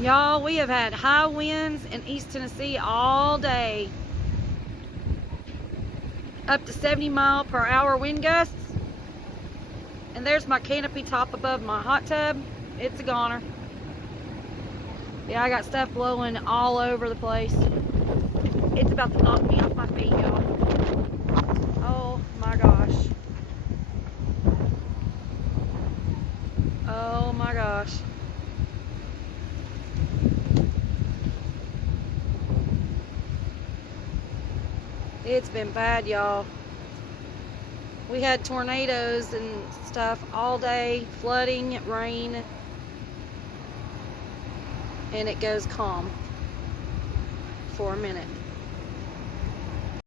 Y'all, we have had high winds in East Tennessee all day. Up to 70-mile-per-hour wind gusts. And there's my canopy top above my hot tub. It's a goner. Yeah, I got stuff blowing all over the place. It's about to knock me off my feet, y'all. Oh my gosh. Oh my gosh. It's been bad, y'all. We had tornadoes and stuff all day, flooding, rain, and it goes calm for a minute.